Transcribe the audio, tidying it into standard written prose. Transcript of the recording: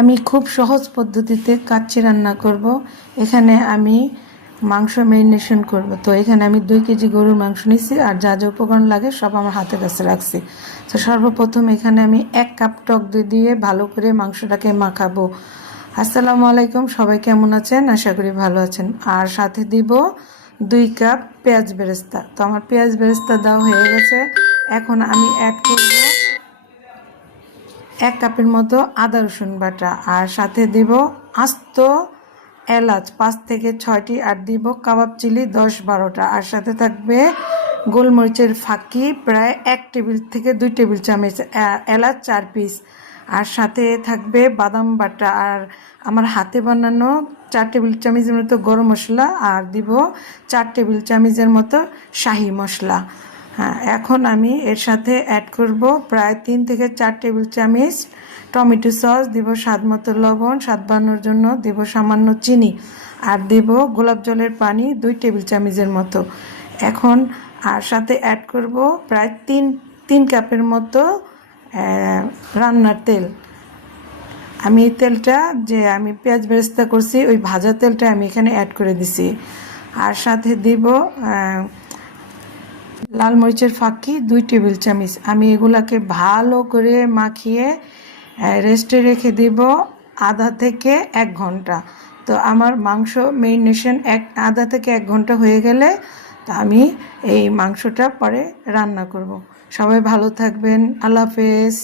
আমি খুব সহজ পদ্ধতিতে কাচ্চি রান্না করব। এখানে আমি মাংস ম্যারিনেশন করব। তো এখানে আমি 2 কেজি গরুর মাংস নিয়েছি, আর যা যা উপকরণ লাগে সব আমার হাতের কাছে রাখছি। তো সর্বপ্রথম এখানে আমি 1 কাপ টক দই দিয়ে ভালো করে মাংসটাকে মাখাবো। আসসালামু আলাইকুম, সবাই কেমন আছেন? আশা করি ভালো আছেন। আর সাথে দিব 2 কাপ পেঁয়াজ বেরেস্তা। তো আমার পেঁয়াজ বেরেস্তা দেওয়া হয়ে গেছে। এখন আমি অ্যাড করব 1 কাপের মতো আদা রসুন বাটা, আর সাথে দিব আস্ত এলাচ 5 থেকে 6টি, আর দিব কাবাব চিলি 10-12টা, আর সাথে থাকবে গোলমরিচের ফাঁকি প্রায় 1 টেবিল থেকে 2 টেবিল চামচ, এলাচ 4 পিস, আর সাথে থাকবে বাদাম বাটা, আর আমার হাতে বানানো 4 টেবিল চামচের মতো গরম মশলা, আর দিব 4 টেবিল চামচের মতো শাহি মশলা। হ্যাঁ, এখন আমি এর সাথে অ্যাড করব প্রায় 3 থেকে 4 টেবিল চামচ টমেটো সস, দিব স্বাদ মতো লবণ, স্বাদ বাড়ানোর জন্য দিব সামান্য চিনি, আর দেব গোলাপ জলের পানি 2 টেবিল চামচের মতো। এখন আর সাথে অ্যাড করব প্রায় 3 কাপের মতো রান্নার তেল। আমি এই তেলটা যে আমি পেঁয়াজ বেরেস্তা করছি ওই ভাজা তেলটা আমি এখানে অ্যাড করে দিছি, আর সাথে দিব লাল মরিচের ফাঁকি 2 টেবিল চামচ। আমি এগুলাকে ভালো করে মাখিয়ে রেস্টে রেখে দিব আধা থেকে 1 ঘন্টা। তো আমার মাংস ম্যারিনেশন আধা থেকে 1 ঘন্টা হয়ে গেলে তা আমি এই মাংসটা পরে রান্না করব। সবাই ভালো থাকবেন। আল্লাহ হাফেজ।